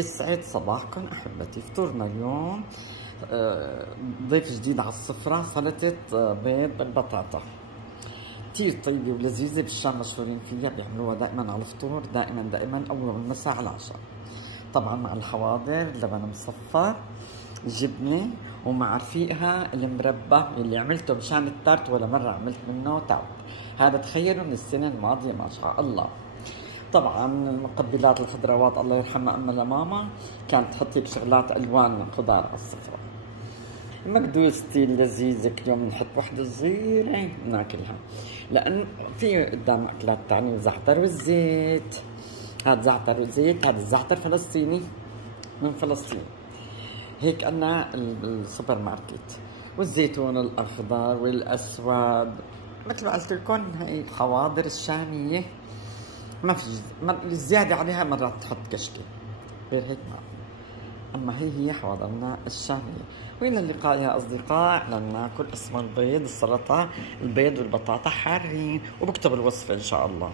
يسعد صباحكم احبتي. فطورنا اليوم ضيف جديد على السفرة، سلطة بيض بالبطاطا كتير طيبة ولذيذة. بالشام مشهورين فيها، بيعملوها دائما على الفطور، دائما اول المساء على العشاء. طبعا مع الحواضر، لبن مصفى، جبنة، ومع رفيقها المربى اللي عملته مشان التارت، ولا مرة عملت منه تارت. هذا تخيلوا من السنة الماضية ما شاء الله. طبعا المقبلات الخضروات الله يرحمها أما لماما كانت تحط هيك شغلات ألوان من خضار على السفرة. مقدوستي اللذيذة اليوم نحط وحدة صغيرة ناكلها، لأن في قدام أكلات تانية. وزعتر والزيت، هذا زعتر والزيت، هذا الزعتر فلسطيني من فلسطين، هيك أنا السوبر ماركت. والزيتون الأخضر والأسود، مثل ما قلت لكم هي الحواضر الشامية، ما في الزيادة عليها مرات تحط كشكة، غير هيك ما. أما هي حواضرنا الشامية. وإلى اللقاء يا أصدقاء، لن ناكل اسمه البيض، السلطة البيض والبطاطا حارين، وبكتب الوصفة إن شاء الله.